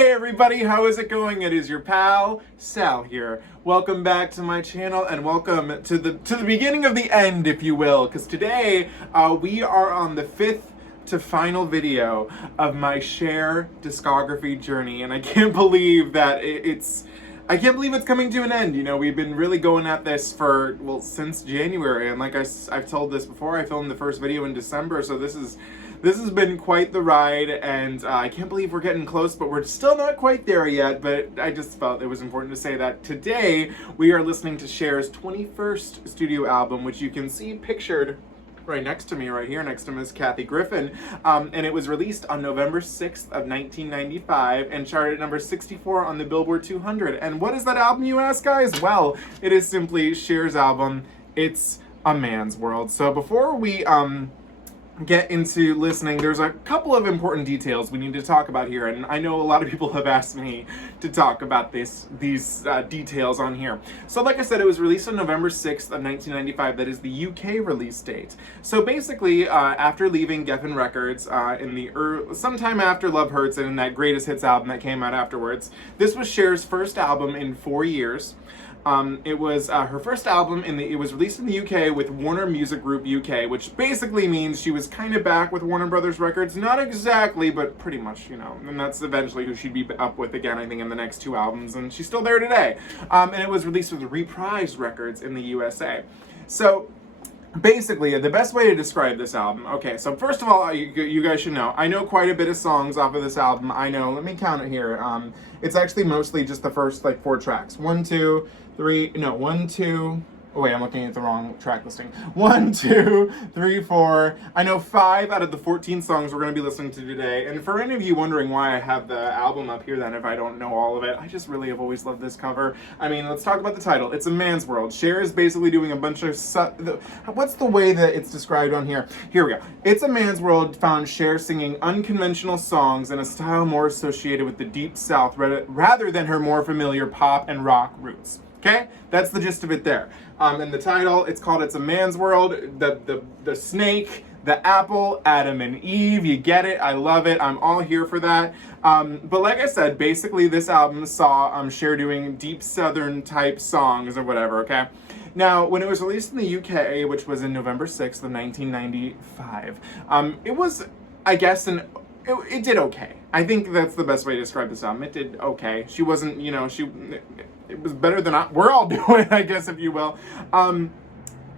Hey everybody, how is it going? It is your pal, Sal here. Welcome back to my channel and welcome to the beginning of the end, if you will, because today we are on the fifth to final video of my Cher discography journey, and I can't believe that I can't believe it's coming to an end. You know, we've been really going at this for, well, since January, and like I've told this before, I filmed the first video in December, so this has been quite the ride, and I can't believe we're getting close, but we're still not quite there yet. But I just felt it was important to say that today we are listening to Cher's 21st studio album, which you can see pictured right next to me, right here next to Miss Kathy Griffin, and it was released on November 6th of 1995 and charted at number 64 on the Billboard 200. And what is that album, you ask, guys? Well, it is simply Cher's album, It's a Man's World. So before we get into listening, there's a couple of important details we need to talk about here, and I know a lot of people have asked me to talk about these details on here. So like I said, it was released on November 6th of 1995. That is the UK release date. So basically, after leaving Geffen Records sometime after Love Hurts and that Greatest Hits album that came out afterwards, this was Cher's first album in 4 years. It was her first album it was released in the UK with Warner Music Group UK, which basically means she was kind of back with Warner Brothers Records. Not exactly, but pretty much, you know, and that's eventually who she'd be up with again, I think, in the next 2 albums, and she's still there today. And it was released with Reprise Records in the USA. So basically, the best way to describe this album, okay, so first of all, you guys should know, I know quite a bit of songs off of this album. I know, let me count it here. It's actually mostly just the first, 4 tracks. 1, 2, 3, no, 1, 2, oh wait, I'm looking at the wrong track listing. 1, 2, 3, 4. I know 5 out of the 14 songs we're going to be listening to today. And for any of you wondering why I have the album up here then if I don't know all of it, I just really have always loved this cover. I mean, let's talk about the title. It's a Man's World. Cher is basically doing a bunch of... what's the way that it's described on here? Here we go. It's a Man's World found Cher singing unconventional songs in a style more associated with the Deep South rather than her more familiar pop and rock roots. Okay? That's the gist of it there. And the title, it's called It's a Man's World. The snake, the apple, Adam and Eve, you get it. I love it. I'm all here for that. But like I said, basically this album saw Cher doing deep southern type songs or whatever, okay? Now, when it was released in the UK, which was in November 6th of 1995, it was, I guess, it did okay. I think that's the best way to describe this album. It did okay. She wasn't, you know, it was better than we're all doing, I guess, if you will.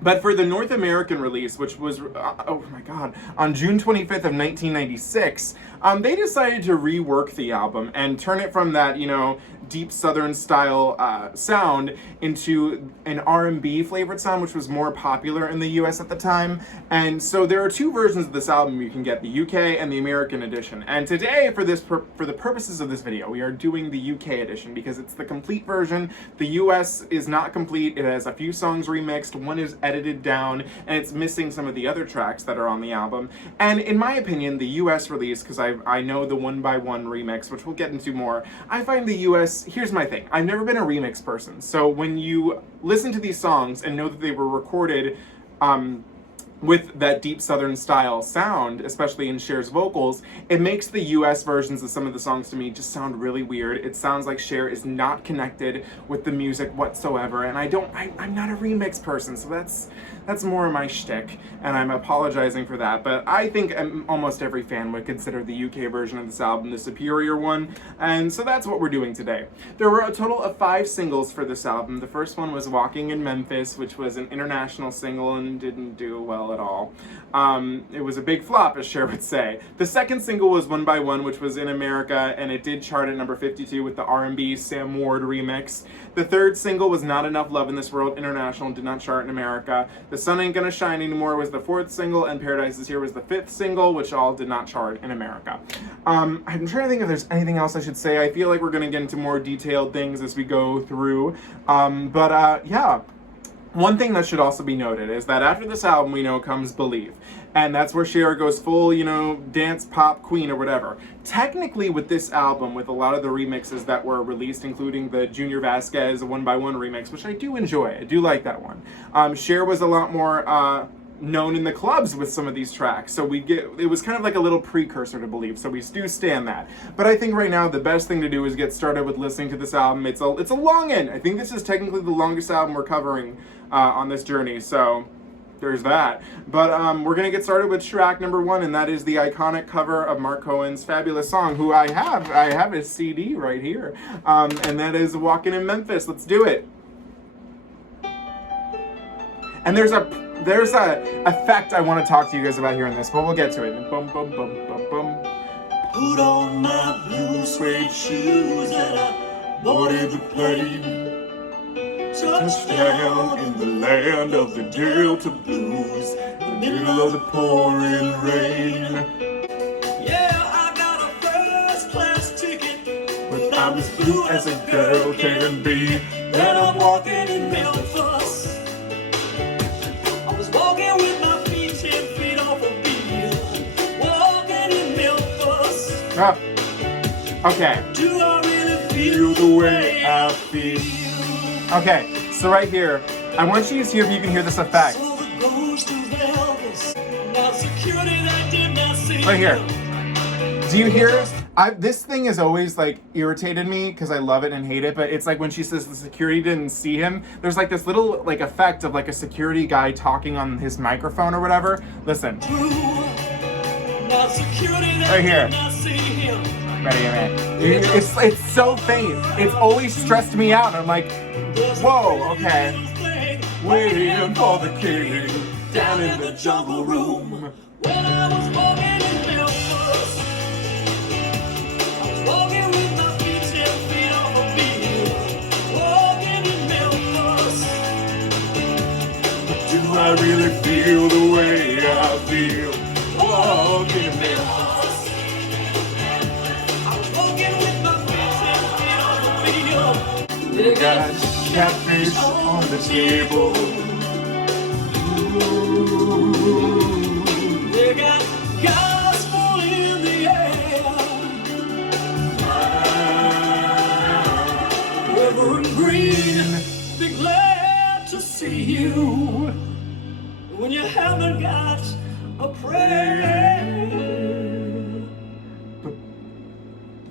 But for the North American release, which was, oh my God, on June 25th of 1996, they decided to rework the album and turn it from that, you know, deep southern style sound into an R&B flavored sound, which was more popular in the US at the time. And so there are 2 versions of this album you can get, the UK and the American edition. And today, for the purposes of this video, we are doing the UK edition because it's the complete version. The US is not complete. It has a few songs remixed, one is edited down, and it's missing some of the other tracks that are on the album. And in my opinion, the US release, because I know the 1x1 remix, which we'll get into more, I find the US, here's my thing, I've never been a remix person, so when you listen to these songs and know that they were recorded with that deep southern style sound, especially in Cher's vocals, it makes the US versions of some of the songs to me just sound really weird. It sounds like Cher is not connected with the music whatsoever, and I'm not a remix person, so that's more of my shtick, and I'm apologizing for that, but I think almost every fan would consider the UK version of this album the superior one, and so that's what we're doing today. There were a total of 5 singles for this album. The first one was Walking in Memphis, which was an international single and didn't do well at all. It was a big flop, as Cher would say. The second single was 1x1, which was in America, and it did chart at number 52 with the R&B Sam Ward remix. The third single was Not Enough Love in This World International, and did not chart in America. The Sun Ain't Gonna Shine Anymore was the 4th single, and Paradise Is Here was the 5th single, which all did not chart in America. I'm trying to think if there's anything else I should say. I feel like we're gonna get into more detailed things as we go through. Yeah. One thing that should also be noted is that after this album, we know, comes Believe. And that's where Cher goes full, you know, dance pop queen or whatever. Technically, with this album, with a lot of the remixes that were released, including the Junior Vasquez 1x1 remix, which I do enjoy. I do like that one. Cher was a lot more known in the clubs with some of these tracks. So it was kind of like a little precursor to Believe. So we do stand that. But I think right now the best thing to do is get started with listening to this album. It's a long end. I think this is technically the longest album we're covering on this journey. So there's that. But we're gonna get started with track number 1, and that is the iconic cover of Mark Cohen's fabulous song, who I have his CD right here, and that is "Walking in Memphis." Let's do it. And there's a effect I want to talk to you guys about here in this, but we'll get to it. Bum bum bum bum bum. Put on my blue suede shoes and I boarded the plane. Touchdown in the land of the Delta Blues, in the middle of the pouring rain. Yeah, I got a first class ticket, but I'm as blue as a girl can be. And I'm walking in Memphis. I was walking with my feet 10 feet off a beat. Walking in Memphis. Okay. Do I really feel the way I feel? Okay, so right here, I want you to see if you can hear this effect. Right here. Do you hear it? This thing has always like irritated me because I love it and hate it, but it's like when she says the security didn't see him, there's like this little like effect of like a security guy talking on his microphone or whatever. Listen. Right here. Ready? It's so faint. It's always stressed me out. I'm like, whoa, okay. Waiting for the king down in the jungle room. When I was walking in Memphis, I was walking with my feet 10 feet off a beat. Walking in Memphis. But do I really feel the way I feel? Walking in Memphis. They got catfish on the table. Ooh, they got gospel in the air. Reverend Green, be glad to see you when you haven't got a prayer.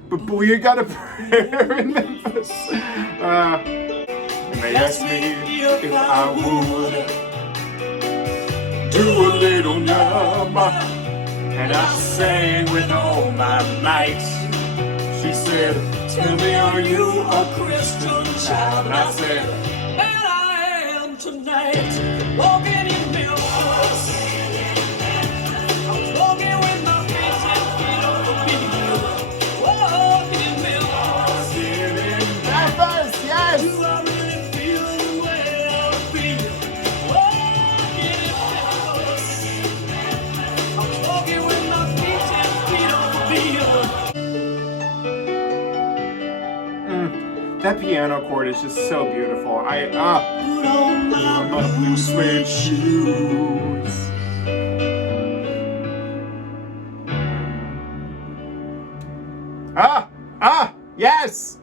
But boy, you got a prayer in Memphis. And they asked me if I would do a little number, and I sang with all my might. She said, "Tell me, are you a Christian child?" And I said, "And I am tonight, walking in Memphis." I was walking with my feet 10 feet on the beat. Walking in Memphis. Memphis, yes! Do I really feel the way I feel? Walking in Memphis. I was walking with my feet 10 feet on the beat. That piano chord is just so beautiful. Put on my blue suede shoes. Yes!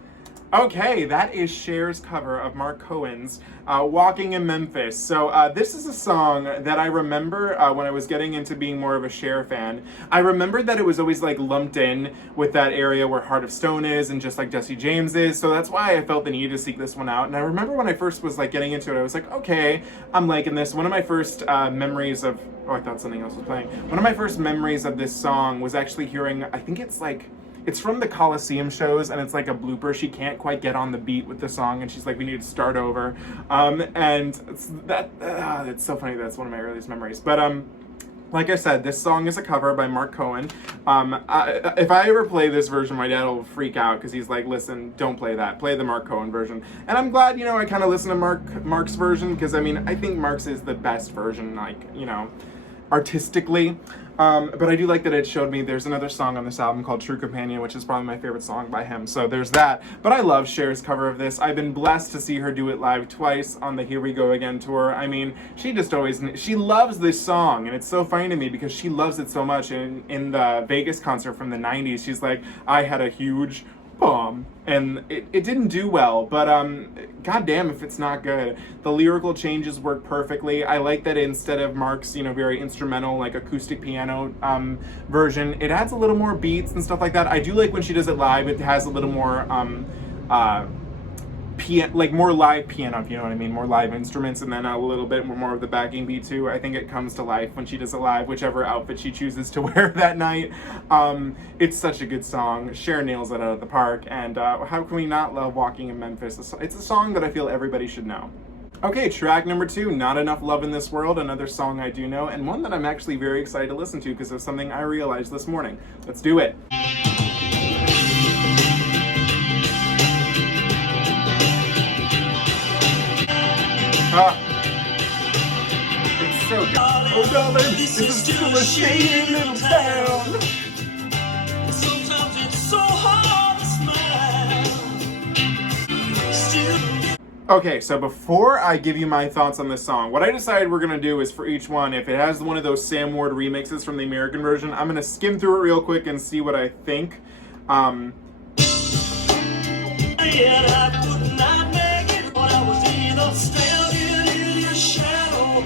Okay, that is Cher's cover of Mark Cohen's Walking in Memphis. So this is a song that I remember when I was getting into being more of a Cher fan. I remembered that it was always like lumped in with that area where Heart of Stone is and just like Jesse James is. So that's why I felt the need to seek this one out. And I remember when I first was like getting into it, I was like, okay, I'm liking this. One of my first memories of, oh, I thought something else was playing. One of my first memories of this song was actually hearing, I think it's from the Coliseum shows, and it's like a blooper. She can't quite get on the beat with the song, and she's like, we need to start over. And it's so funny. That's one of my earliest memories. But like I said, this song is a cover by Mark Cohen. If I ever play this version, my dad will freak out because he's like, listen, don't play that. Play the Mark Cohen version. And I'm glad, I kind of listen to Mark's version because, I mean, I think Mark's is the best version, like, artistically. But I do like that it showed me there's another song on this album called True Companion, which is probably my favorite song by him. So there's that. But I love Cher's cover of this. I've been blessed to see her do it live twice on the Here We Go Again tour. I mean, she loves this song, and it's so funny to me because she loves it so much. In the Vegas concert from the 90s, she's like, I had a huge bomb. And it didn't do well, but goddamn if it's not good. The lyrical changes work perfectly. I like that instead of Mark's, very instrumental, like acoustic piano version, it adds a little more beats and stuff like that. I do like when she does it live, it has a little more more live piano, if you know what I mean, more live instruments, and then a little bit more of the backing beat too. I think it comes to life when she does it live, whichever outfit she chooses to wear that night. It's such a good song. Cher nails it out of the park, and how can we not love Walking in Memphis? It's a song that I feel everybody should know. Okay, track number 2, Not Enough Love in This World, another song I do know, and one that I'm actually very excited to listen to because of something I realized this morning. Let's do it. It's so good. Oh darling, this is still a shady little town. Sometimes it's so hard to smile. Okay, so before I give you my thoughts on this song, what I decided we're gonna do is for each one, if it has one of those Sam Ward remixes from the American version, I'm gonna skim through it real quick and see what I think. Yet I could not make it, but I was either standing in your shadow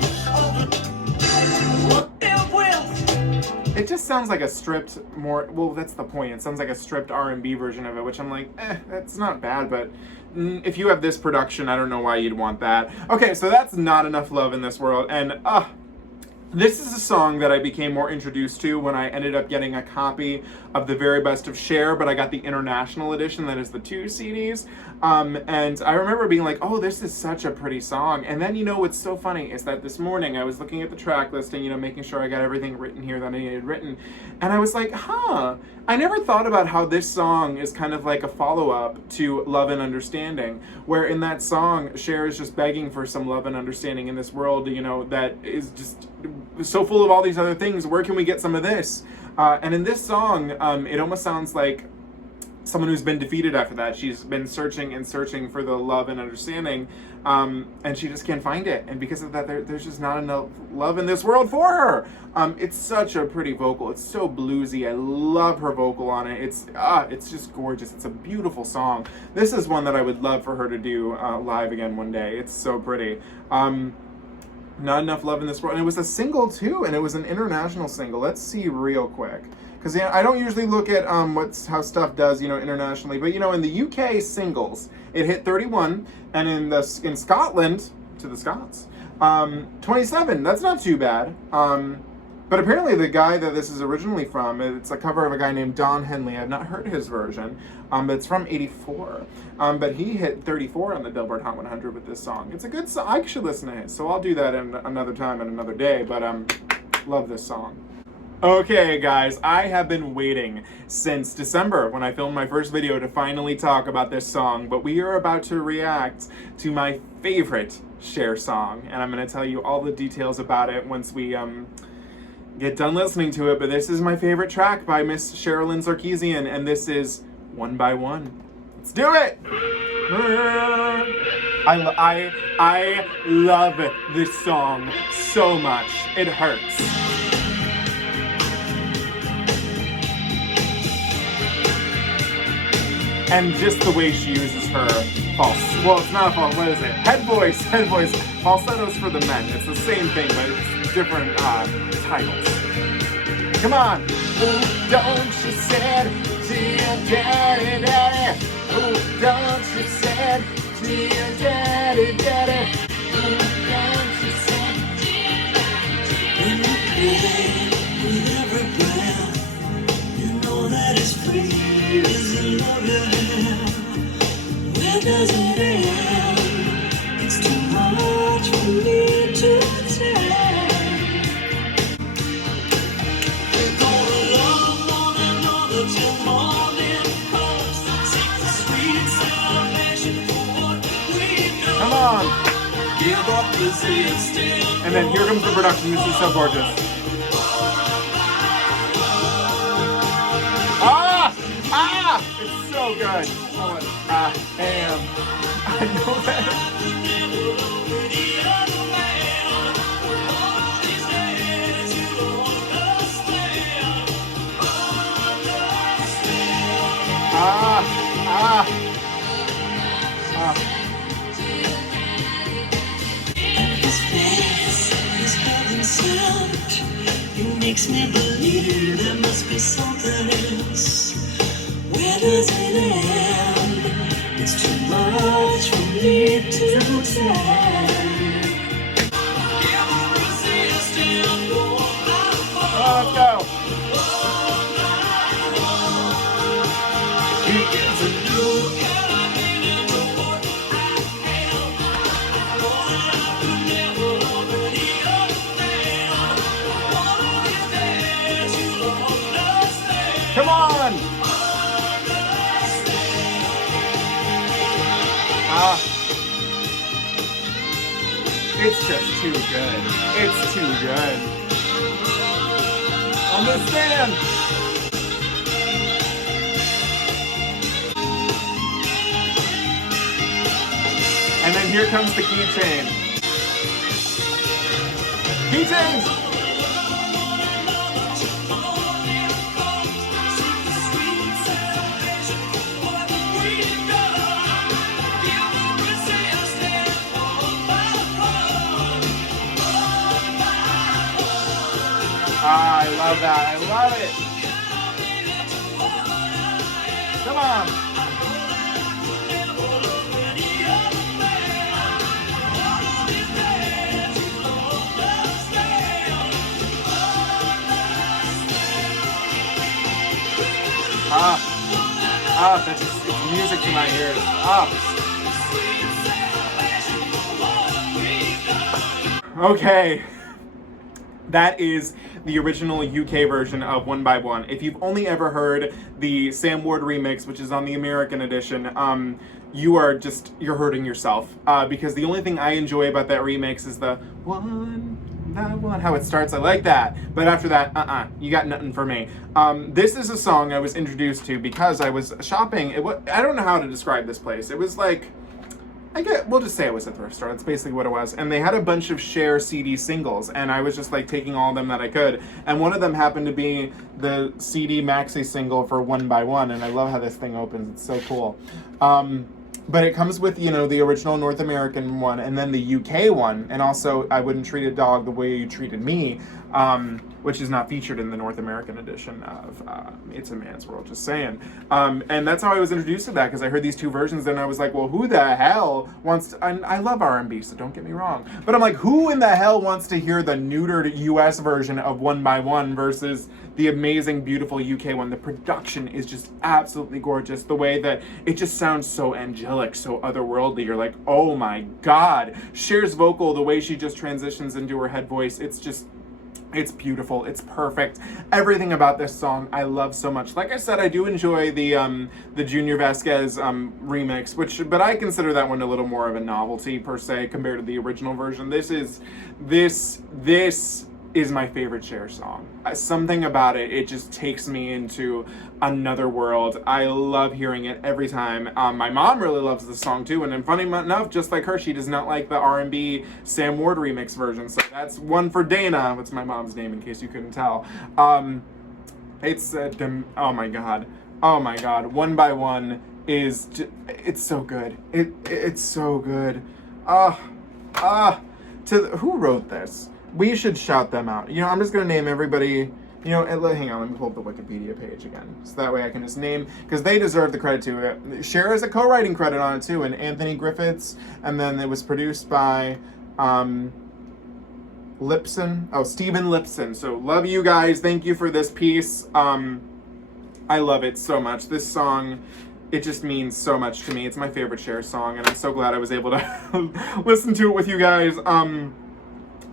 or it just sounds like a stripped that's the point. It sounds like a stripped R&B version of it, which I'm like, that's not bad, but if you have this production, I don't know why you'd want that. Okay, so that's Not Enough Love in This World, and this is a song that I became more introduced to when I ended up getting a copy of the very best of Cher, but I got the international edition that is the 2 CDs. And I remember being like, oh, this is such a pretty song. And then, what's so funny is that this morning I was looking at the track list and, making sure I got everything written here that I needed written. And I was like, I never thought about how this song is kind of like a follow-up to Love and Understanding, where in that song, Cher is just begging for some love and understanding in this world, that is just so full of all these other things. Where can we get some of this? And in this song, it almost sounds like someone who's been defeated after that. She's been searching and searching for the love and understanding, and she just can't find it. And because of that, there's just not enough love in this world for her. It's such a pretty vocal. It's so bluesy. I love her vocal on it. It's just gorgeous. It's a beautiful song. This is one that I would love for her to do live again one day. It's so pretty. Not Enough Love in This World. And it was a single too, and it was an international single. Let's see real quick. Because I don't usually look at how stuff does, internationally. But, in the UK singles, it hit 31. And in Scotland, to the Scots, 27. That's not too bad. But apparently the guy that this is originally from, it's a cover of a guy named Don Henley. I've not heard his version, but it's from '84. But he hit 34 on the Billboard Hot 100 with this song. It's a good song. I should listen to it. So I'll do that another time and another day. But love this song. Okay, guys, I have been waiting since December when I filmed my first video to finally talk about this song, but we are about to react to my favorite Cher song, and I'm going to tell you all the details about it once we get done listening to it. But this is my favorite track by Miss Sherilyn Sarkeesian, and this is One by One. Let's do it! I love this song so much. It hurts. And just the way she uses her it's not false, what is it? Head voice. Falsettos for the men. It's the same thing, but it's different titles. Come on. Ooh, don't she said to your daddy, daddy. Ooh, don't she said to your daddy, daddy. Ooh, don't she said to your daddy, daddy. With every breath, you know that it's free. Is the love you have? Where does it end? It's too much for me to tell. We're gonna love one another till morning comes. Seek the sweet salvation for what we know. Come on. Give up the still. And then here comes the production. This is so gorgeous. It's so good. I am. I know that. makes me believe there must be something else. Where does it end? It's too much for me to tell. Let's go. Come on! It's just too good. It's too good. Understand? And then here comes the keychain. Keychains! I love that. I love it. Come on. That's just, it's music to my ears. Okay. That is the original UK version of One by One. If you've only ever heard the Sam Ward remix, which is on the American edition, you're hurting yourself. Because the only thing I enjoy about that remix is the one by one, how it starts. I like that. But after that, you got nothing for me. This is a song I was introduced to because I was shopping. I don't know how to describe this place. It was like, we'll just say it was a thrift store. That's basically what it was. And they had a bunch of Cher CD singles, and I was just like taking all of them that I could. And one of them happened to be the CD maxi single for One by One, and I love how this thing opens. It's so cool. But it comes with, the original North American one, and then the UK one, and also I Wouldn't Treat a Dog the Way You Treated Me, which is not featured in the North American edition of It's a Man's World, just saying. And that's how I was introduced to that, because I heard these two versions, and I was like, well, who the hell wants to... I love R&B, so don't get me wrong. But I'm like, who in the hell wants to hear the neutered US version of One by One versus the amazing, beautiful UK one? The production is just absolutely gorgeous. The way that it just sounds so angelic, so otherworldly. You're like, oh my God. Cher's vocal, the way she just transitions into her head voice, it's beautiful. It's perfect. Everything about this song I love so much. Like I said, I do enjoy the Junior Vasquez remix, but I consider that one a little more of a novelty per se compared to the original version. This is my favorite Cher song. Something about it, it just takes me into another world. I love hearing it every time. My mom really loves the song too, and then funny enough, just like her, she does not like the R&B Sam Ward remix version, so that's one for Dana. That's my mom's name, in case you couldn't tell. Oh my god. One by One is it's so good. It's so good. Who wrote this? We should shout them out. I'm just going to name everybody. Hang on, let me pull up the Wikipedia page again. So that way I can just name, because they deserve the credit too. Cher has a co-writing credit on it too, and Anthony Griffiths. And then it was produced by Lipson. Oh, Stephen Lipson. So love you guys. Thank you for this piece. I love it so much. This song, it just means so much to me. It's my favorite Cher song, and I'm so glad I was able to listen to it with you guys.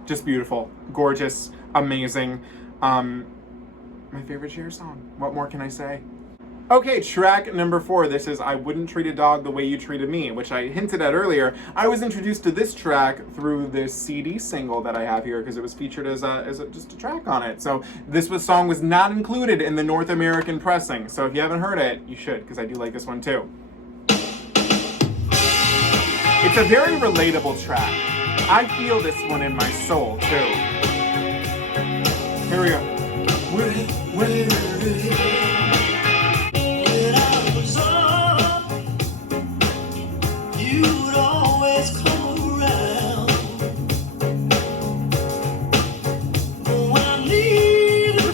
Just beautiful, gorgeous, amazing. My favorite Cher song. What more can I say? Okay, track number 4. This is I Wouldn't Treat a Dog the Way You Treated Me, which I hinted at earlier. I was introduced to this track through this CD single that I have here because it was featured as just a track on it. So this song was not included in the North American pressing. So if you haven't heard it, you should, because I do like this one too. It's a very relatable track. I feel this one in my soul too. Here we go. When I was up, you'd always come around. When I needed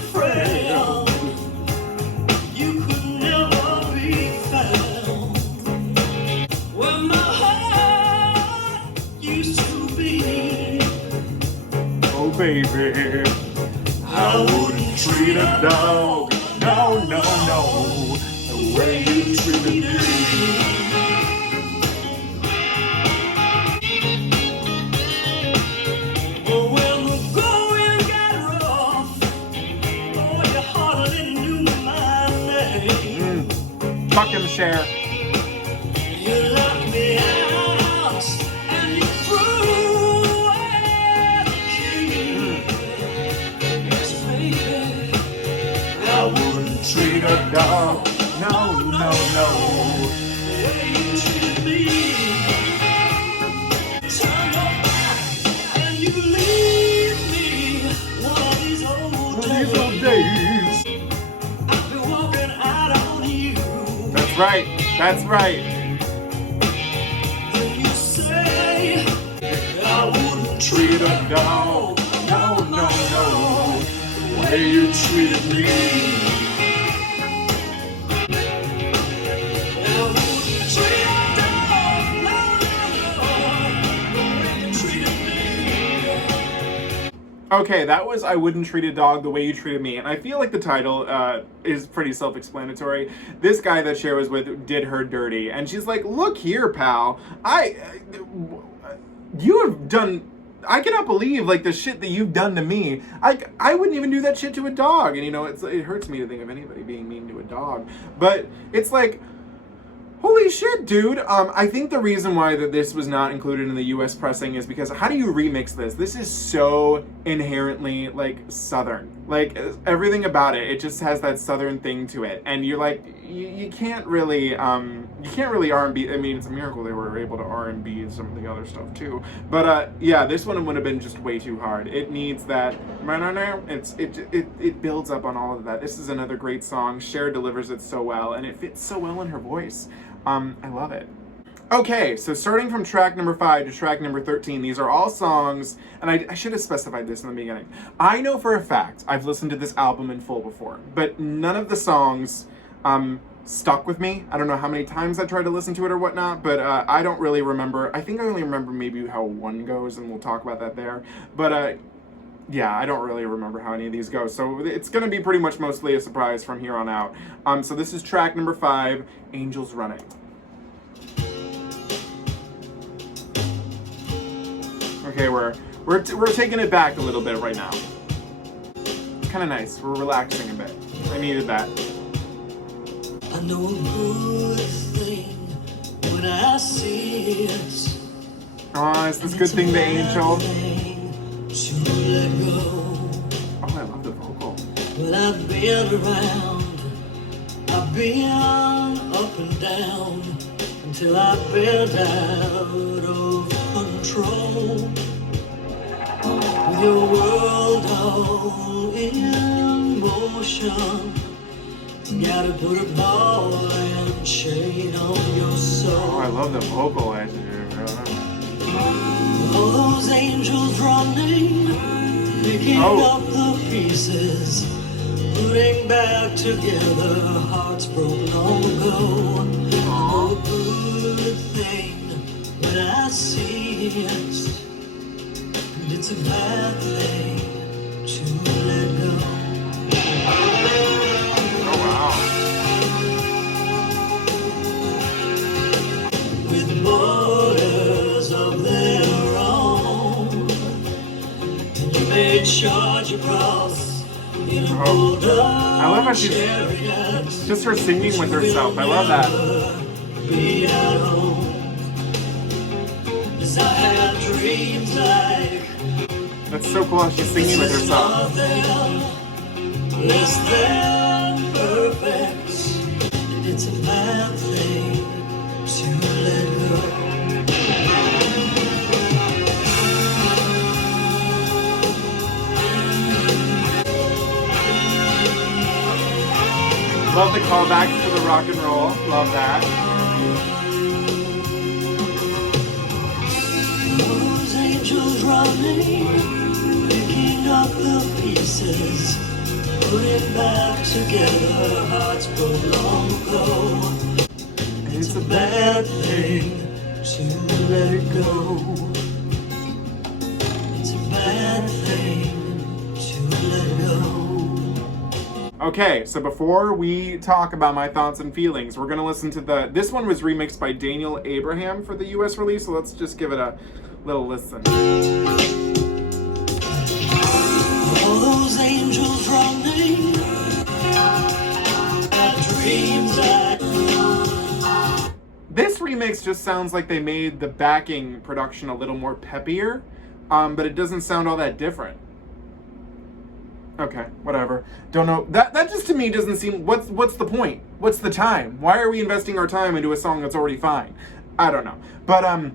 baby. I wouldn't treat a dog, no, no, no, the way you treated me. Oh, when the going got rough, oh, you hardly knew my name. Fucking Cher. You left me out and you threw away the key. Yes, baby, I wouldn't treat a dog, no, no, no, the way you treated me. Turn your back and you leave me one of these old days. I've been walking out on you. That's right. That's right. You say I wouldn't treat a dog, no, no, no, the way you treated me. I wouldn't treat a dog, no, no, no, the way you treated me. Okay, that was I Wouldn't Treat a Dog the Way You Treated Me. And I feel like the title is pretty self-explanatory. This guy that Cher was with did her dirty. And she's like, look here, pal. You have done... I cannot believe, like, the shit that you've done to me. I wouldn't even do that shit to a dog. And, you know, it hurts me to think of anybody being mean to a dog. But it's like... Holy shit, dude. I think the reason why that this was not included in the US pressing is because how do you remix this? This is so inherently, like, Southern. Like, everything about it just has that Southern thing to it. And you're like, you can't really R&B. I mean, it's a miracle they were able to R&B some of the other stuff too. But, yeah, this one would have been just way too hard. It needs that, it builds up on all of that. This is another great song. Cher delivers it so well, and it fits so well in her voice. I love it. Okay, so starting from track number 5 to track number 13, these are all songs, and I should have specified this in the beginning. I know for a fact I've listened to this album in full before, but none of the songs stuck with me. I don't know how many times I tried to listen to it or whatnot, but I don't really remember. I think I only remember maybe how one goes, and we'll talk about that there. But yeah, I don't really remember how any of these go, so it's going to be pretty much mostly a surprise from here on out. So this is track number 5, Angels Running. Okay, we're taking it back a little bit right now. Kind of nice. We're relaxing a bit. I needed that. I know a good thing when I see it. Oh, is this good thing the angel? To let go. Oh, I love the vocal. Well, I've been around, I've been up and down, until I've been out of control. With your world all in motion, you gotta put a ball and chain on your soul. Oh, I love the vocal. All those angels running, picking up the pieces, putting back together hearts broke long ago. Oh, good thing when I see it, and it's a bad thing to let go. Oh, wow. With borders of their own, and you made charge across in a border. I love how she's just her singing with herself. I love that. Be at home. As I had dreams like That's so cool how she's singing with herself. Less than perfect, and it's a bad thing to let go. Love the callbacks to the rock and roll. Love that. Those angels running, picking up the pieces, putting back together hearts broke long ago. It's a bad thing to let it go. It's a bad thing Okay, so before we talk about my thoughts and feelings, we're gonna listen to this one was remixed by Daniel Abraham for the US release, so let's just give it a little listen. All those angels running, dreams This remix just sounds like they made the backing production a little more peppier, but it doesn't sound all that different. Okay, whatever. Don't know. That just to me doesn't seem. What's the point? What's the time? Why are we investing our time into a song that's already fine? I don't know. But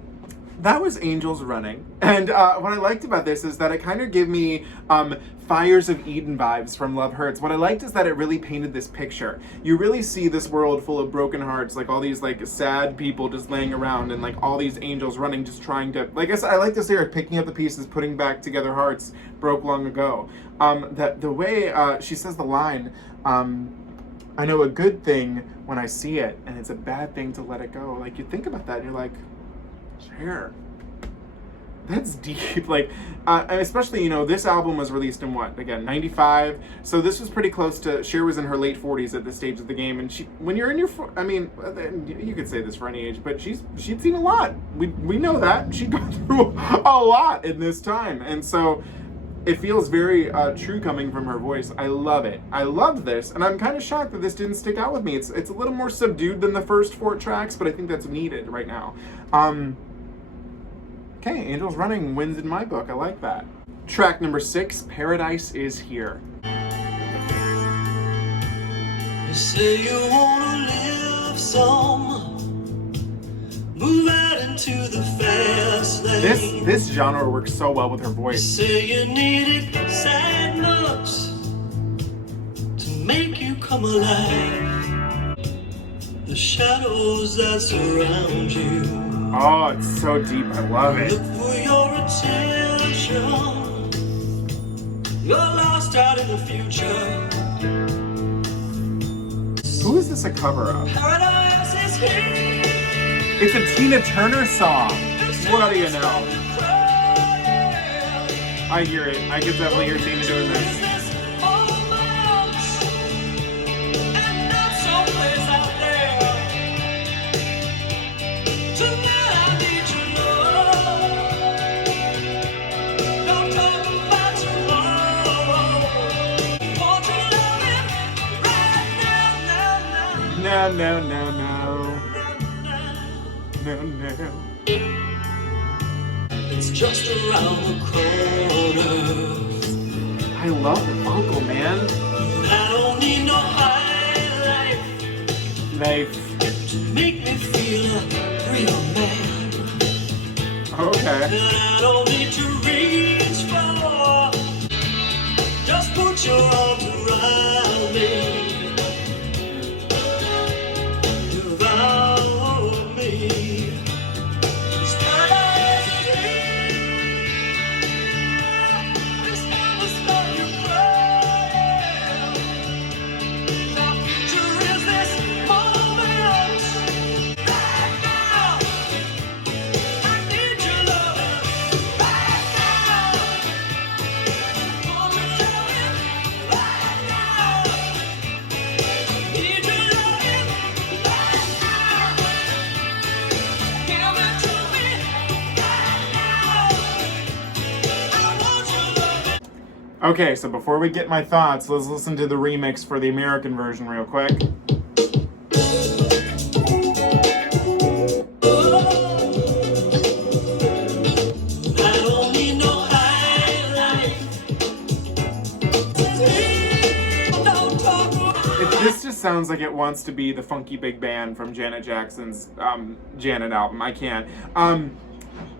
that was Angels Running, and what I liked about this is that it kind of gave me Fires of Eden vibes from Love Hurts. What I liked is that it really painted this picture. You really see this world full of broken hearts, like all these like sad people just laying around, and like all these angels running, just trying to, like I said, I like this lyric, picking up the pieces, putting back together hearts broke long ago. That the way she says the line, I know a good thing when I see it, and it's a bad thing to let it go. Like you think about that, and you're like, Cher. That's deep. Like, especially, this album was released in what? Again, 95. So this was pretty close to, Cher was in her late 40s at this stage of the game. And when you're in your, you could say this for any age, but she'd seen a lot. We know that. She'd gone through a lot in this time. And so it feels very true coming from her voice. I love it. I love this. And I'm kind of shocked that this didn't stick out with me. It's a little more subdued than the first 4 tracks, but I think that's needed right now. Okay, Angels Running wins in my book. I like that. Track number 6, Paradise Is Here. You say you wanna live some, move out into the fast lane. This genre works so well with her You voice. say you need sad nuts to make you come alive. The shadows that surround you, Oh, it's so deep. I love it. look for your attention. You're lost out in the future. Who is this a cover of? Paradise is here. It's a Tina Turner song. What do you know? I hear it. I can definitely hear Tina doing this. No. It's just around the corner. I love the vocal, man. I don't need no high Life. to make me feel a real man. Okay. And I don't need to reach for. Just put your arms around me. Devour me. This paradise is here. This time will stop you crying. Our future is this moment. Right now. I need your loving. Right now. Won't you tell me? Right now. I need your loving. Right now. Give it to me. Right now. I want your loving. Okay, so before we get my thoughts, let's listen to the remix for the American version real quick. I don't need no highlight. Don't talk This just sounds like it wants to be the funky big band from Janet Jackson's Janet album. I can't.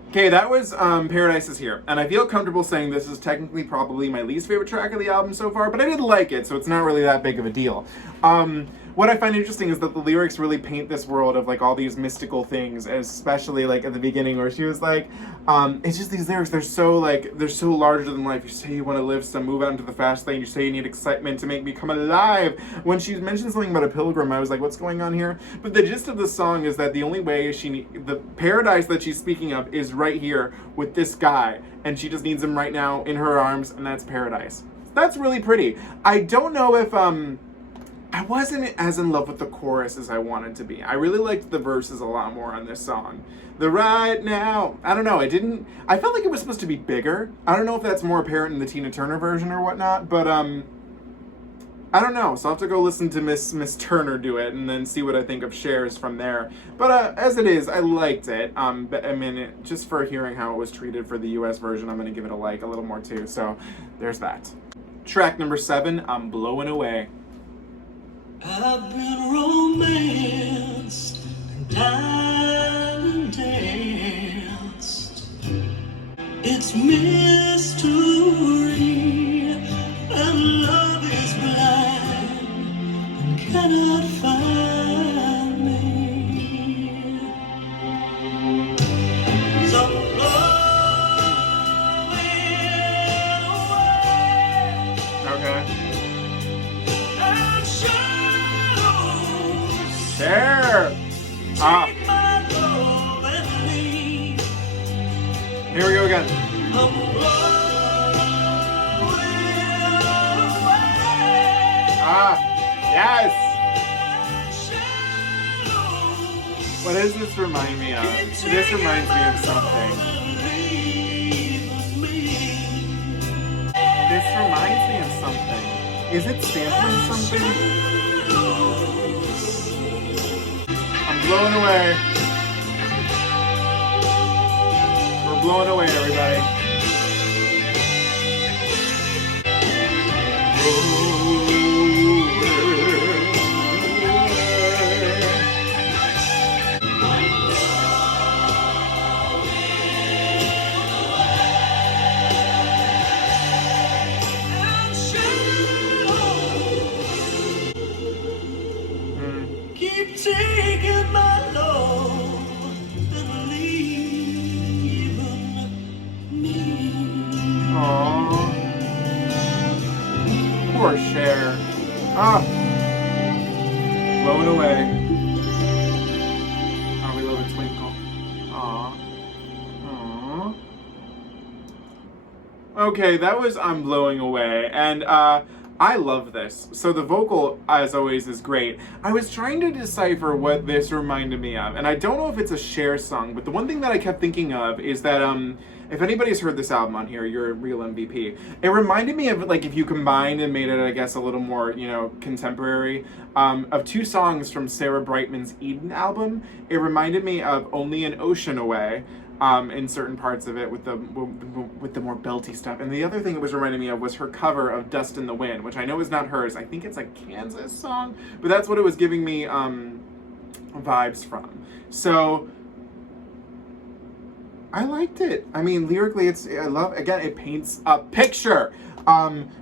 Okay, that was Paradise Is Here. And I feel comfortable saying this is technically probably my least favorite track of the album so far, but I did like it, so it's not really that big of a deal. What I find interesting is that the lyrics really paint this world of like all these mystical things, especially like at the beginning where she was like, it's just these lyrics, they're so larger than life. You say you want to live some, move out into the fast lane, you say you need excitement to make me come alive. When she mentioned something about a pilgrim, I was like, what's going on here? But the gist of the song is that the only way the paradise that she's speaking of is right here with this guy, and she just needs him right now in her arms, and that's paradise. That's really pretty. I don't know if I wasn't as in love with the chorus as I wanted to be. I really liked the verses a lot more on this song. The right now, I don't know, I felt like it was supposed to be bigger. I don't know if that's more apparent in the Tina Turner version or whatnot, but I don't know, so I'll have to go listen to Miss Turner do it and then see what I think of Cher's from there. But as it is, I liked it. But, I mean, just for hearing how it was treated for the US version, I'm going to give it a like a little more too, so there's that. Track number 7, I'm Blowin Away. I've been romanced and dined and danced. It's mystery and love is blind and cannot find me. So blowing away. Okay. And shadows Cher! take my love and leave. Here we go again. I'm blowing away. Yes! Shadows What does this remind me of? This reminds me of something. This reminds me of something. Is it sampling something? I'm blowing away. We're blowing away, everybody. Keep taking my love and leaving me. Aww. Poor Cher. Blowing away. Oh, we love a twinkle. Aww. Aww. Okay, that was I'm Blowing Away. And, I love this. So the vocal, as always, is great. I was trying to decipher what this reminded me of, and I don't know if it's a Cher song, but the one thing that I kept thinking of is that, if anybody's heard this album on here, you're a real MVP. It reminded me of, like, if you combined and made it, I guess, a little more, contemporary, of two songs from Sarah Brightman's Eden album. It reminded me of Only an Ocean Away, in certain parts of it with the more belty stuff. And the other thing it was reminding me of was her cover of Dust in the Wind, which I know is not hers. I think it's a Kansas song, but that's what it was giving me vibes from. So I liked it. I mean, lyrically, it paints a picture.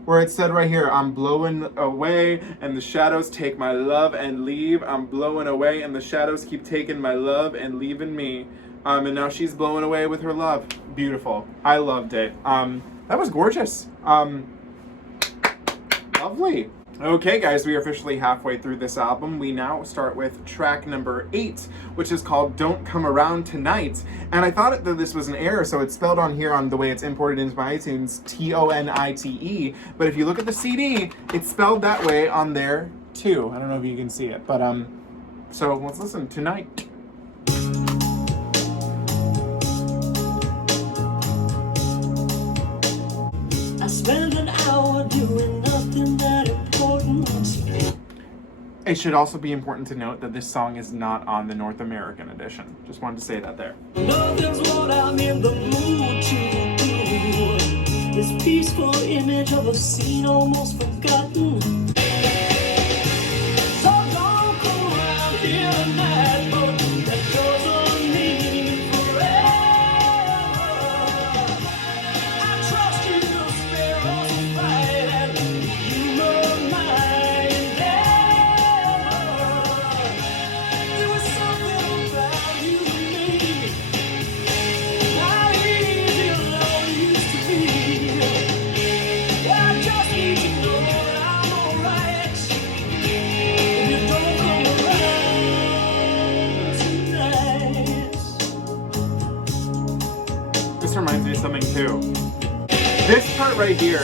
Where it said right here, I'm blowing away and the shadows take my love and leave. I'm blowing away and the shadows keep taking my love and leaving me. And now she's blowing away with her love. Beautiful. I loved it. That was gorgeous. Lovely. Okay, guys, we are officially halfway through this album. We now start with track number 8, which is called Don't Come Around Tonite. And I thought that this was an error, so it's spelled on here on the way it's imported into my iTunes, Tonite. But if you look at the CD, it's spelled that way on there too. I don't know if you can see it, but so let's listen. Tonight. I spent an hour doing nothing that important. It should also be important to note that this song is not on the North American edition. Just wanted to say that there. Nothing's what I'm in the mood to do. This peaceful image of a scene almost forgotten. So don't come around here tonight, but that doesn't mean forever. I trust you to spare us a fight and human mind endeavor. There was something about you and me. Not easy love used to be. I just need to know that I'm alright. If you don't come around tonight. This reminds me of something too. This part right here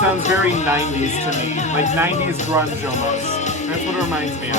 sounds very 90s to me, like 90s grunge almost. That's what it reminds me of.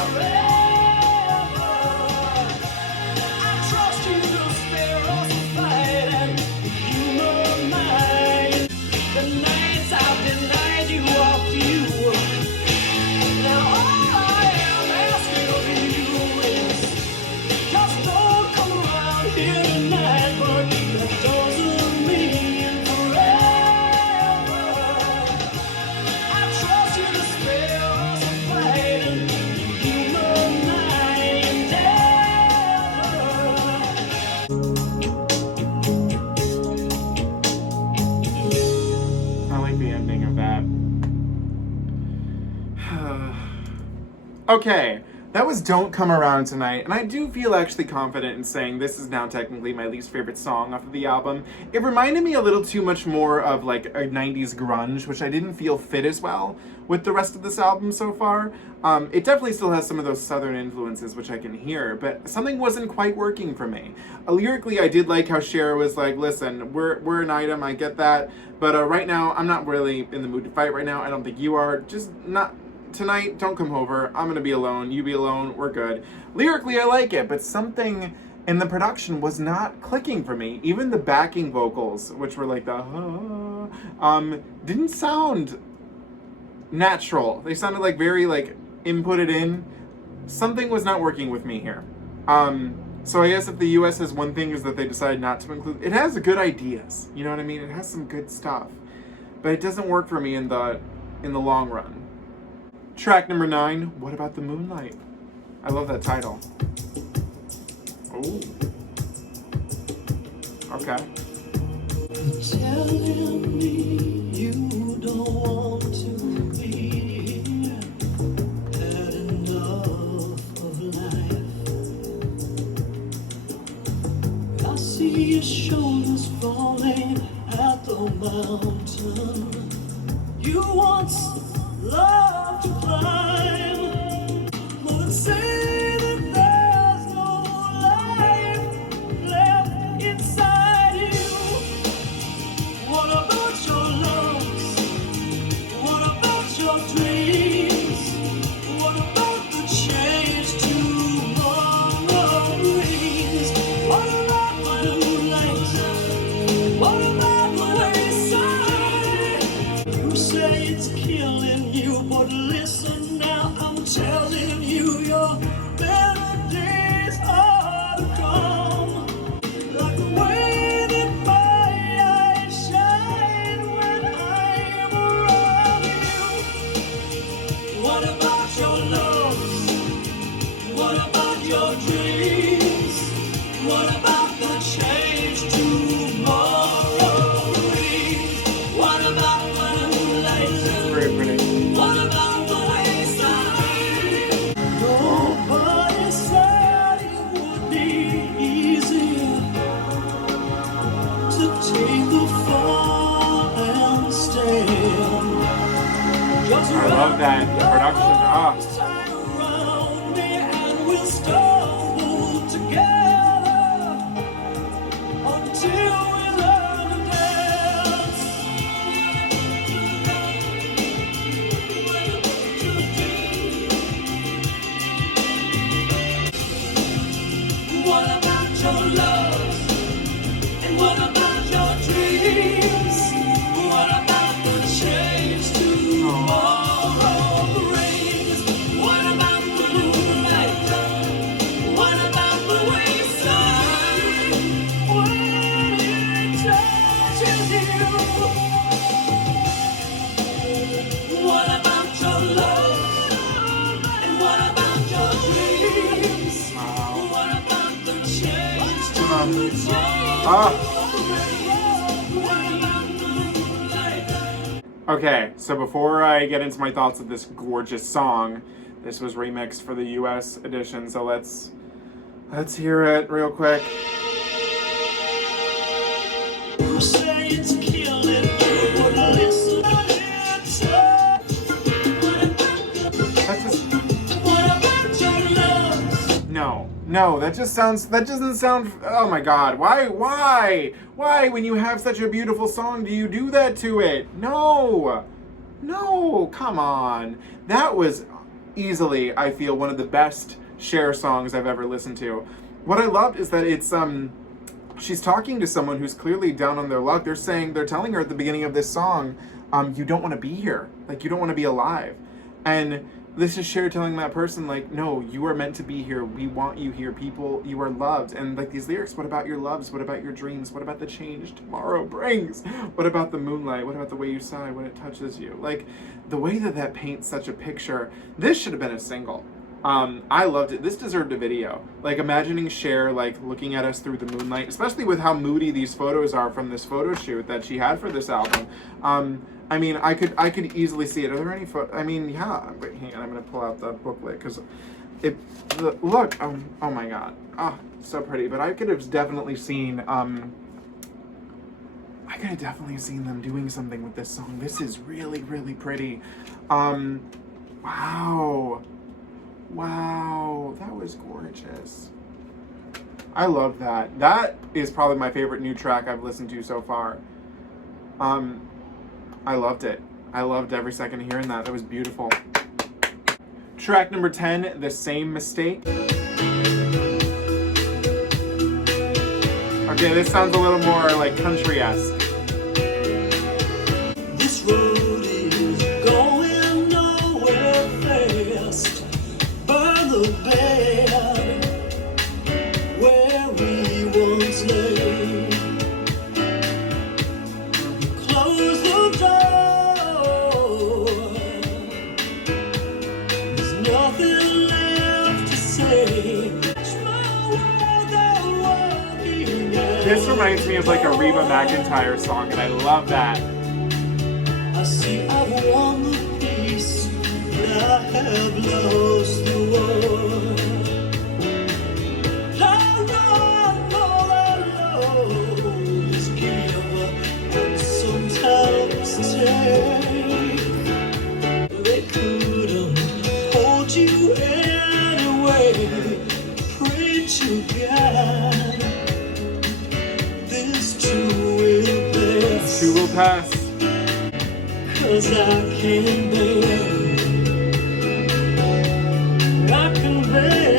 Okay, that was Don't Come Around Tonight, and I do feel actually confident in saying this is now technically my least favorite song off of the album. It reminded me a little too much more of like a 90s grunge, which I didn't feel fit as well with the rest of this album so far. It definitely still has some of those southern influences, which I can hear, but something wasn't quite working for me. Lyrically, I did like how Cher was like, listen, we're an item, I get that, but right now, I'm not really in the mood to fight right now. I don't think you are. Just not... Tonight, don't come over. I'm gonna be alone. You be alone. We're good. Lyrically, I like it, but something in the production was not clicking for me. Even the backing vocals, which were like the didn't sound natural. They sounded like very like inputted in. Something was not working with me here. So I guess if the US has one thing is that they decided not to include. It has good ideas. You know what I mean? It has some good stuff, but it doesn't work for me in the long run. Track number 9, What About The Moonlight? I love that title. Oh. Okay. Telling me you don't want to be here, had enough of life. I see your shoulders falling at the mountain you once loved to climb, but say that there's no life left inside you. What about your loves? What about your dreams? What about the change tomorrow brings? What about the moonlight? What about the wayside? You say it's killing you, but listen now, I'm telling you, your better days are to come. Like the way that my eyes shine when I'm around you. What about your loves? What about your dreams? What about the change tomorrow brings? What about the moonlight? Very pretty. What about the wayside? Nobody said it would be easier to take the fall and stand. Just I love that production. turn around me and we'll stumble together until we learn to dance. What about your loves? And what about your dreams? What about the change tomorrow brings? What about the moonlight? What about the wayside? When it touches you. What about your love? And what about your dreams? What about the change tomorrow? Okay, so before I get into my thoughts of this gorgeous song, this was remixed for the US edition, so let's hear it real quick. You say it's killing you, but listen, That's just what about your loves? no. No, that doesn't sound, oh my God. Why, when you have such a beautiful song, do you do that to it? No, come on. That was easily, I feel, one of the best Cher songs I've ever listened to. What I loved is that it's, she's talking to someone who's clearly down on their luck. They're telling her at the beginning of this song, you don't want to be here. Like, you don't want to be alive. And this is Cher telling that person, like, no, you are meant to be here. We want you here. People, you are loved. And like these lyrics, what about your loves? What about your dreams? What about the change tomorrow brings? What about the moonlight? What about the way you sigh when it touches you? Like, the way that paints such a picture, this should have been a single. I loved it. This deserved a video. Like, imagining Cher, like, looking at us through the moonlight, especially with how moody these photos are from this photo shoot that she had for this album. I mean, I could easily see it. Are there any I mean, yeah. Wait, hang on. I'm gonna pull out the booklet because look. Oh my God. Oh, so pretty. But I could have definitely seen. them doing something with this song. This is really, really pretty. Wow, that was gorgeous. I love that. That is probably my favorite new track I've listened to so far. I loved it. I loved every second of hearing that. That was beautiful. Track number 10, The Same Mistake. Okay, this sounds a little more like country-esque. This road is going nowhere fast. Burn the bed where we once lay. Close the door. There's nothing left to say. This reminds me of like a Reba McEntire song, and I love that. I see I've won the peace, but I have lost the war. I know that love is give but sometimes take. They couldn't hold you anyway. Pray to God this too will pass. Two will pass. 'Cause I can bear, I can bear.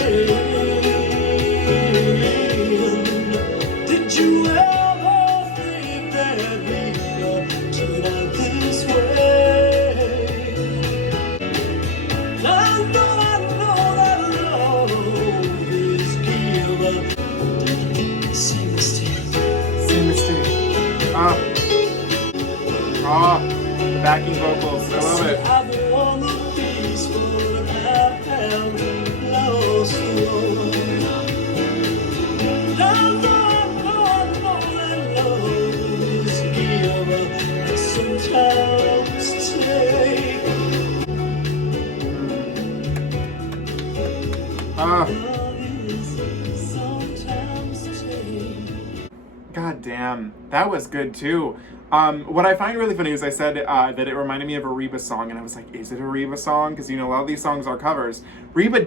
Did you ever think that we could turn out this way? I know that love is given. Same mistake. Same mistake. The backing vocals. I love it. I've won the peace, but I have lost the war. I know that love is given, but sometimes take. Love is sometimes take. God damn, that was good too. What I find really funny is I said that it reminded me of a Reba song, and I was like, is it a Reba song? Because, you know, a lot of these songs are covers. Reba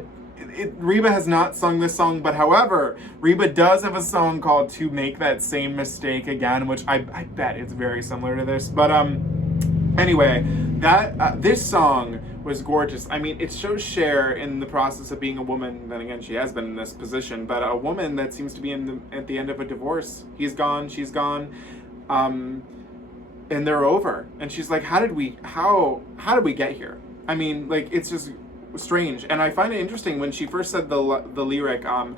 has not sung this song, but however, Reba does have a song called To Make That Same Mistake Again, which I bet it's very similar to this. But anyway, this song was gorgeous. I mean, it shows Cher in the process of being a woman. Then again, she has been in this position, but a woman that seems to be at the end of a divorce. He's gone, she's gone. And they're over, and she's like, how did we get here? I mean, like, it's just strange. And I find it interesting when she first said the lyric, I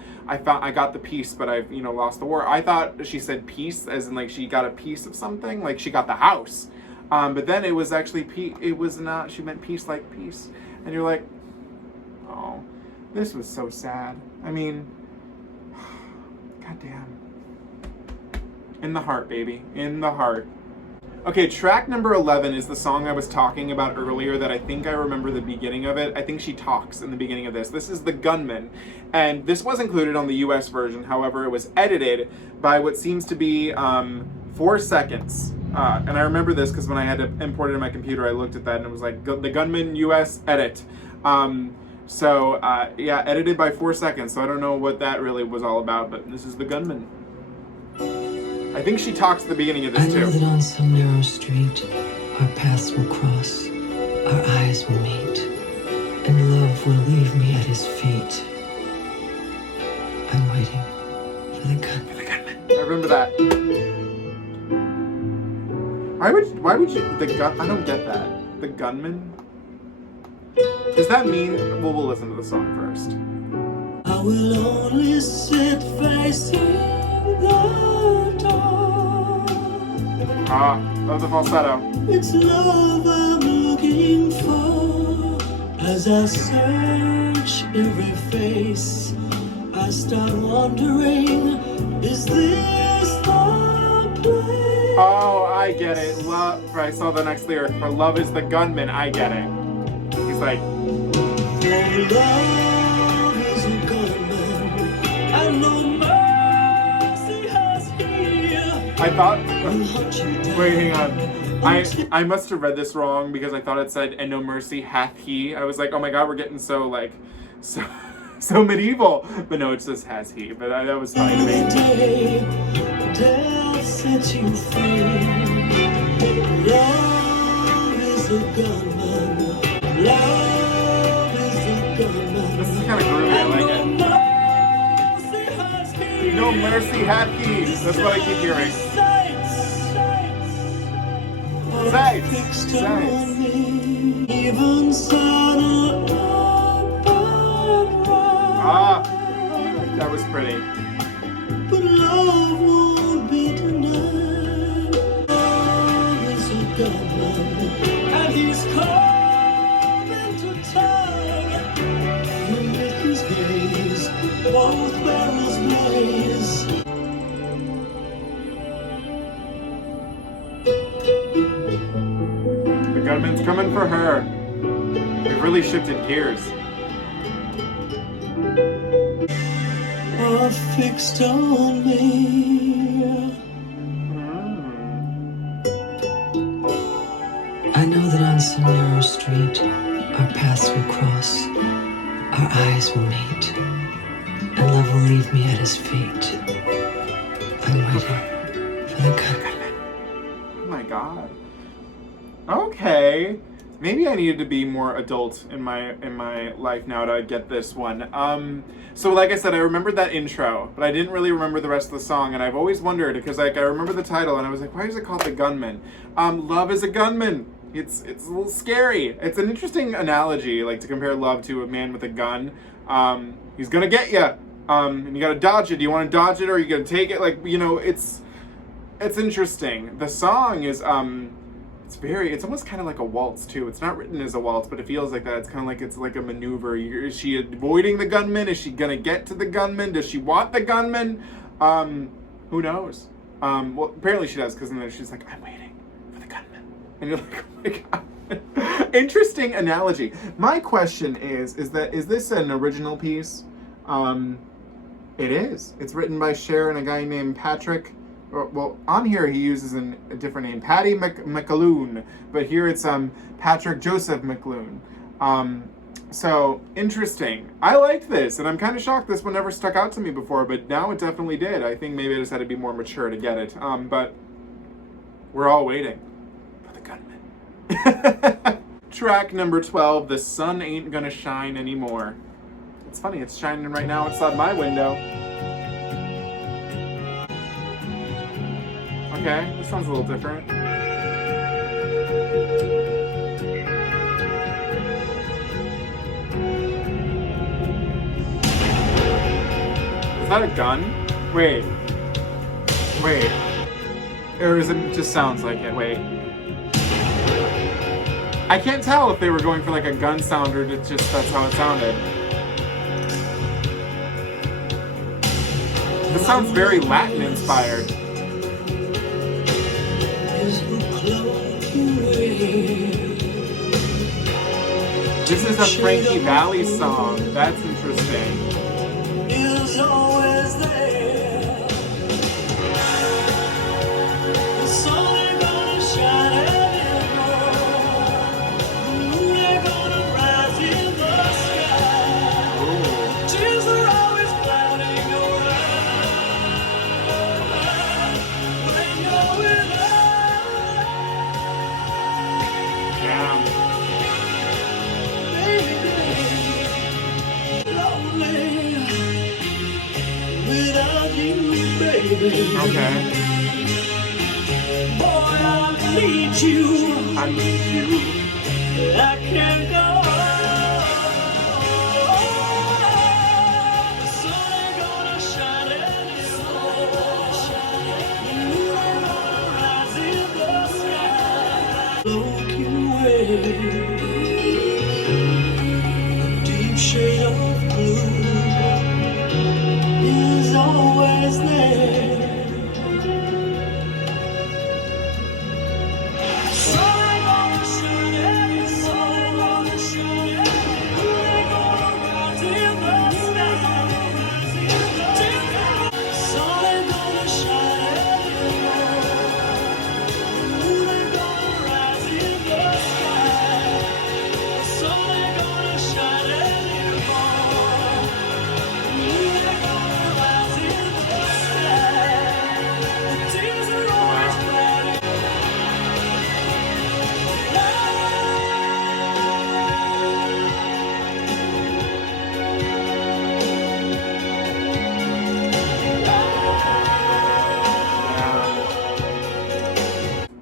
got the peace, but I've, you know, lost the war. I thought she said peace as in like she got a piece of something, like she got the house. But then it was actually it was not, she meant peace like peace. And you're like, oh, this was so sad. I mean, goddamn. In the heart, baby, in the heart. Okay, track number 11 is the song I was talking about earlier that I think I remember the beginning of it. I think she talks in the beginning of this. This is the Gunman, and this was included on the US version. However, it was edited by what seems to be 4 seconds. And I remember this because when I had to import it in my computer, I looked at that and it was like the Gunman US edit. So, yeah, edited by 4 seconds, so I don't know what that really was all about, but this is the Gunman. I think she talks at the beginning of this, too. I know that on some narrow street, our paths will cross, our eyes will meet, and love will leave me at his feet. I'm waiting for the gunman. I remember that. Why would you, the gun, I don't get that. The Gunman? Does that mean, well, we'll listen to the song first. I will only sit facing the door. Ah, that was a falsetto. It's love I'm looking for. As I search every face, I start wondering, is this the place? Oh, I get it. Love, I saw the next lyric. For love is the gunman. I get it. He's like, For love is a gunman, and no mercy has he. I thought, Will hunt you down. wait, hang on. I must have read this wrong because I thought it said, and no mercy hath he. I was like, oh my god, we're getting so, like, so medieval. But no, it says has he. But that was fine to me. Day, death sets you free. Love is a gunman. Love is a gunman. This is kind of groovy. I like it. Mercy has he. No mercy hath he. That's what I keep hearing. Sights. Fixed Sights. on me. Even sun Ah, that was pretty. but love won't be denied. Love is a gunman, and he's coming to town. And with his gaze, both barrels blaze. The gunman's coming for her. We've really shifted gears. Are fixed on me. I know that on some narrow street, our paths will cross, our eyes will meet, and love will leave me at his feet. I'm waiting for the gunman. Oh my god. Okay. Maybe I needed to be more adult in my life now to get this one. So like I said, I remembered that intro, but I didn't really remember the rest of the song, and I've always wondered, because like I remember the title, and I was like, why is it called The Gunman? Love is a gunman. It's a little scary. It's an interesting analogy, like to compare love to a man with a gun. He's gonna get you, and you gotta dodge it. Do you want to dodge it, or are you gonna take it? Like, you know, it's interesting. The song is it's almost kind of like a waltz too. It's not written as a waltz, but it feels like that. It's like a maneuver. Is she avoiding the gunman? Is she gonna get to the gunman? Does she want the gunman? Who knows? Well, apparently she does, because then she's like, I'm waiting for the gunman. And you're like, oh my god. Interesting analogy. My question is this an original piece? It is. It's written by Cher and a guy named Patrick. Well, on here he uses a different name, Patty McAloon, but here it's Patrick Joseph McAloon. So interesting. I liked this, and I'm kind of shocked this one never stuck out to me before, but now it definitely did. I think maybe I just had to be more mature to get it. But we're all waiting for the gunman. Track number 12, The Sun Ain't Gonna Shine Anymore. It's funny, it's shining right now outside my window. Okay, this sounds a little different. Is that a gun? Wait. Or is it just sounds like it? Wait. I can't tell if they were going for like a gun sound or that's how it sounded. This sounds very Latin inspired. This is a Frankie Valli song. That's interesting. Is always there. The sun ain't gonna shine anymore. The moon ain't gonna rise in the sky. baby. Okay. Boy, I need you. I need you. I can't go. The sun ain't gonna shine anymore. The moon ain't gonna rise in the sky. Looking away. A deep shade of blue is always there.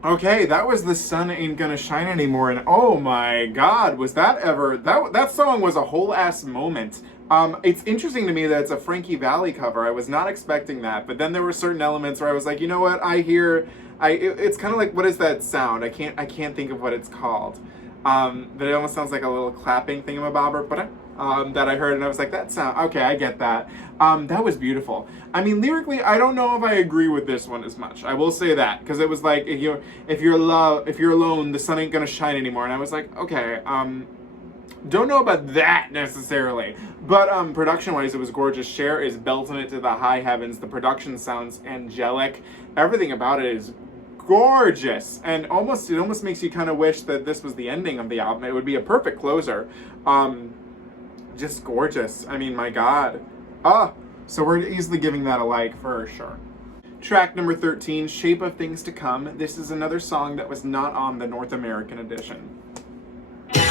Okay, that was The Sun Ain't Gonna Shine Anymore, and oh my god, was that ever... That song was a whole ass moment. It's interesting to me that it's a Frankie Valli cover. I was not expecting that, but then there were certain elements where I was like, you know what, it's kind of like, what is that sound? I can't think of what it's called. But it almost sounds like a little clapping thingamabobber, but that I heard, and I was like, that sound, okay, I get that. That was beautiful. I mean, lyrically, I don't know if I agree with this one as much. I will say that, because it was like, if you're alone, the sun ain't gonna shine anymore, and I was like, okay, don't know about that necessarily, but production-wise, it was gorgeous. Cher is belting it to the high heavens. The production sounds angelic. Everything about it is gorgeous, and it almost makes you kind of wish that this was the ending of the album. It would be a perfect closer. Just gorgeous. I mean, my god. So we're easily giving that a like for sure. Track number 13, Shape of Things to Come. This is another song that was not on the North American edition. Okay,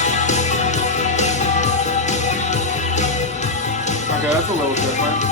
that's a little different.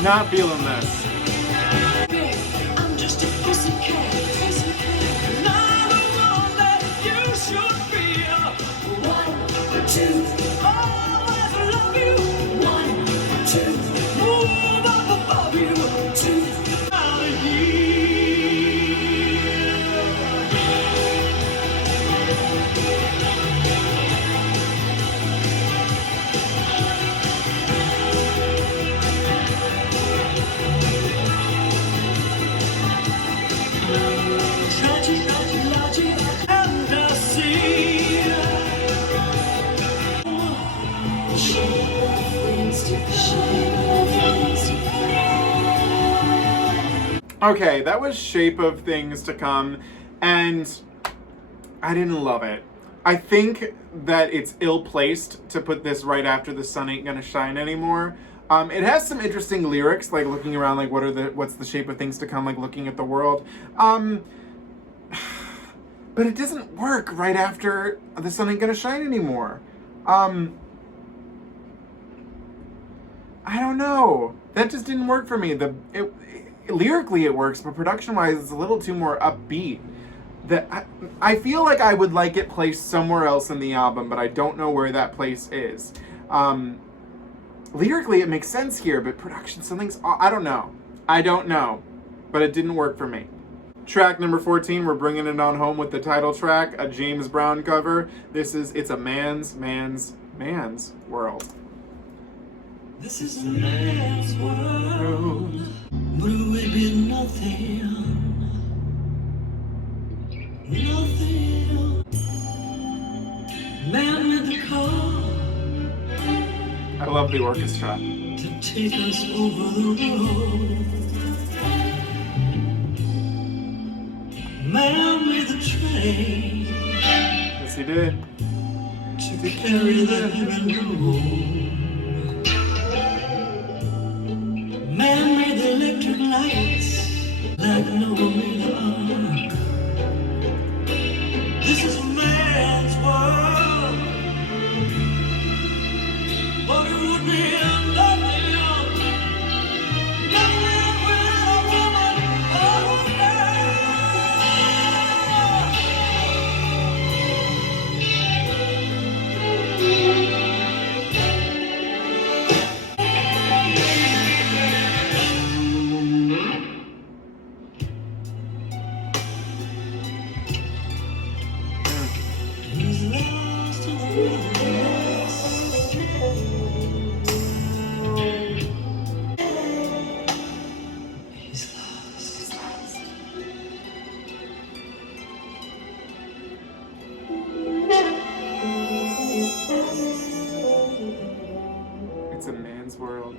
Not feeling this. I'm just a pussycat. Not the one that you should be. 1, 2. Always love you. 1, 2. Move up above you. 2. Out of here. Okay, that was Shape of Things to Come, and I didn't love it. I think that it's ill-placed to put this right after The Sun Ain't Gonna Shine Anymore. It has some interesting lyrics, like looking around, like what's the shape of things to come, like looking at the world. But it doesn't work right after The Sun Ain't Gonna Shine Anymore. I don't know. That just didn't work for me. Lyrically it works, but production-wise it's a little too more upbeat. I feel like I would like it placed somewhere else in the album, but I don't know where that place is. Lyrically it makes sense here, but production, I don't know. But it didn't work for me. Track number 14, we're bringing it on home with the title track, a James Brown cover. It's a man's world. This is a man's world, but it would be nothing. Man in the car. I love the orchestra. To take us over the road. Man with a train Yes, he did. to carry the heavy load. Man made the electric lights like no other. This is a man's world, but it would be nothing, nothing without a woman. Oh, he's lost in the wilderness. He's lost. It's a man's world.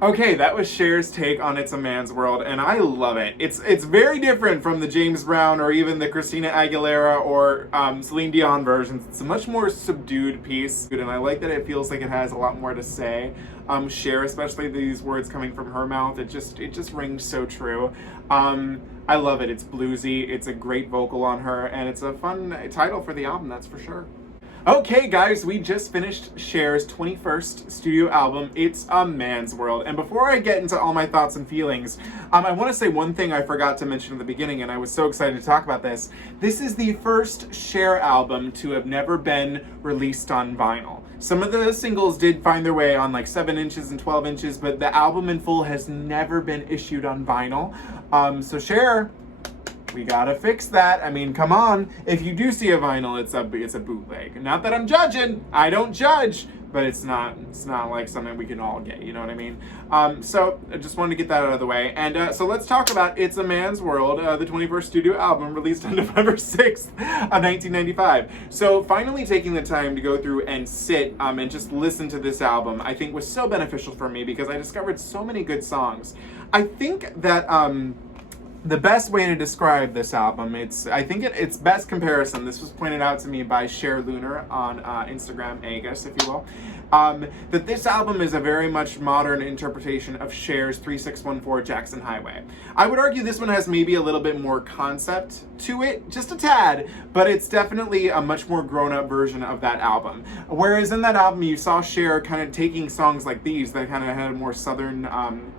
Okay, that was Cher's take on It's a Man's World, and I love it. It's very different from the James Brown or even the Christina Aguilera or Celine Dion versions. It's a much more subdued piece, and I like that it feels like it has a lot more to say. Cher, especially these words coming from her mouth, it just rings so true. I love it. It's bluesy, it's a great vocal on her, and it's a fun title for the album, that's for sure. Okay guys, we just finished Cher's 21st studio album, It's a Man's World. And before I get into all my thoughts and feelings, I want to say one thing I forgot to mention at the beginning, and I was so excited to talk about this. This is the first Cher album to have never been released on vinyl. Some of the singles did find their way on like 7 inches and 12 inches, but the album in full has never been issued on vinyl. So Cher, we gotta fix that. I mean, come on. If you do see a vinyl, it's a bootleg. Not that I'm judging. I don't judge, but it's not like something we can all get. You know what I mean? So I just wanted to get that out of the way. And so let's talk about It's a Man's World, the 21st studio album released on November 6th of 1995. So finally taking the time to go through and sit and just listen to this album, I think was so beneficial for me because I discovered so many good songs. I think that the best way to describe this album, I think its best comparison, this was pointed out to me by Cher Lunar on Instagram, Agus, if you will, that this album is a very much modern interpretation of Cher's 3614 Jackson Highway. I would argue this one has maybe a little bit more concept to it, just a tad, but it's definitely a much more grown-up version of that album. Whereas in that album, you saw Cher kind of taking songs like these that kind of had a more southern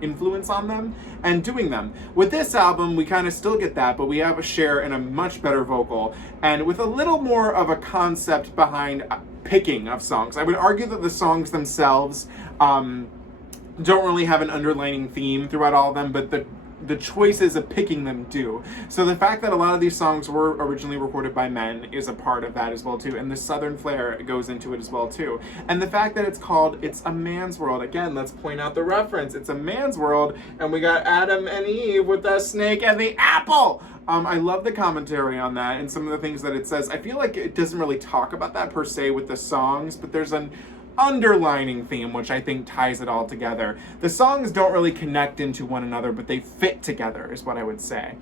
influence on them and doing them. With this album, we kind of still get that, but we have a Cher and a much better vocal, and with a little more of a concept behind picking of songs. I would argue that the songs themselves don't really have an underlining theme throughout all of them, but the choices of picking them do. So the fact that a lot of these songs were originally recorded by men is a part of that as well too, and the southern flair goes into it as well too. And the fact that it's called It's a Man's World, again, let's point out the reference. It's a man's world, and we got Adam and Eve with the snake and the apple. I love the commentary on that and some of the things that it says. I feel like it doesn't really talk about that per se with the songs, but there's an underlining theme which I think ties it all together. The songs don't really connect into one another, but they fit together is what I would say.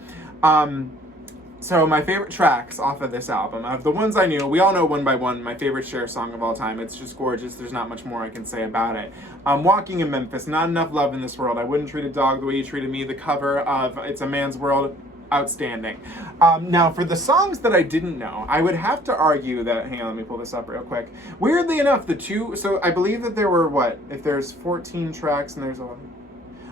So my favorite tracks off of this album, of the ones I knew, we all know One by One, my favorite Cher song of all time. It's just gorgeous. There's not much more I can say about it. Walking in Memphis, Not Enough Love in This World, I Wouldn't Treat a Dog the Way You Treated Me, the cover of It's a Man's World, outstanding. Now, for the songs that I didn't know, I would have to argue that, hang on, let me pull this up real quick. Weirdly enough, so I believe that there were, if there's 14 tracks and there's 11.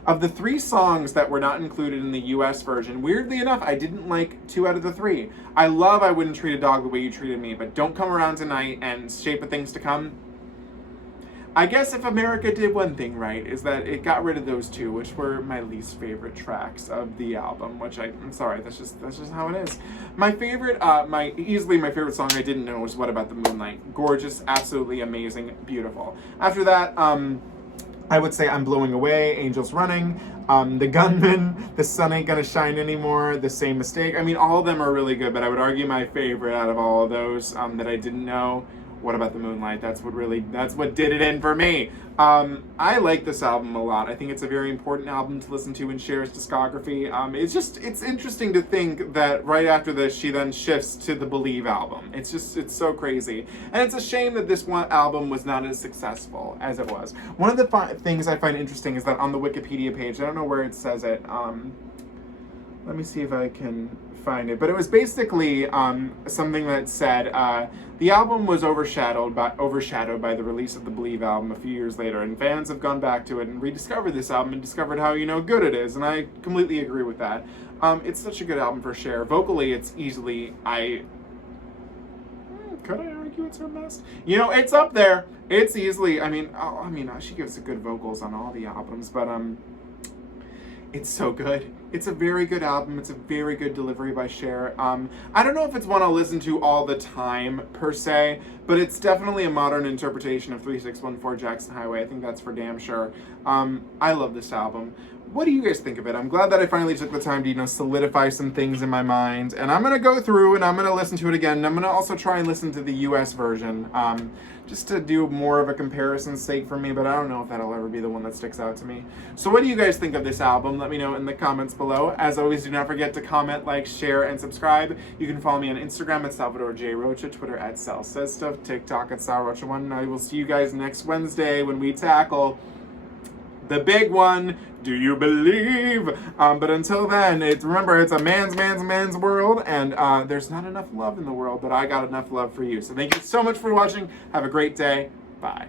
Of the 3 songs that were not included in the US version, weirdly enough, I didn't like 2 out of the 3. I love I Wouldn't Treat a Dog the Way You Treated Me, but Don't Come Around Tonight and Shape of Things to Come, I guess if America did one thing right, is that it got rid of those 2, which were my least favorite tracks of the album, which I'm sorry, that's just how it is. My favorite, easily my favorite song I didn't know was What About the Moonlight. Gorgeous, absolutely amazing, beautiful. After that, I would say I'm Blowing Away, Angels Running, The Gunman, The Sun Ain't Gonna Shine Anymore, The Same Mistake. I mean, all of them are really good, but I would argue my favorite out of all of those that I didn't know What About The Moonlight? That's what did it in for me. I like this album a lot. I think it's a very important album to listen to in Cher's discography. It's interesting to think that right after this, she then shifts to the Believe album. It's so crazy. And it's a shame that this one album was not as successful as it was. One of the things I find interesting is that on the Wikipedia page, I don't know where it says it, let me see if I can find it, but it was basically something that said the album was overshadowed by the release of the Believe album a few years later, and fans have gone back to it and rediscovered this album and discovered how good it is, and I completely agree with that. It's such a good album for Cher. Vocally, it's easily could I argue it's her best? It's up there. It's easily. She gives good vocals on all the albums, but it's so good. It's a very good album. It's a very good delivery by Cher. I don't know if it's one I'll listen to all the time, per se, but it's definitely a modern interpretation of 3614 Jackson Highway. I think that's for damn sure. I love this album. What do you guys think of it? I'm glad that I finally took the time to, solidify some things in my mind. And I'm going to go through and I'm going to listen to it again. And I'm going to also try and listen to the US version, just to do more of a comparison's sake for me. But I don't know if that'll ever be the one that sticks out to me. So what do you guys think of this album? Let me know in the comments below. As always, do not forget to comment, like, share, and subscribe. You can follow me on Instagram at Salvador J. Rocha, Twitter at Sal Says Stuff, TikTok at Sal Rocha 1. And I will see you guys next Wednesday when we tackle the big one, Do You Believe? But until then, remember, it's a man's world, and there's not enough love in the world, but I got enough love for you. So thank you so much for watching. Have a great day. Bye.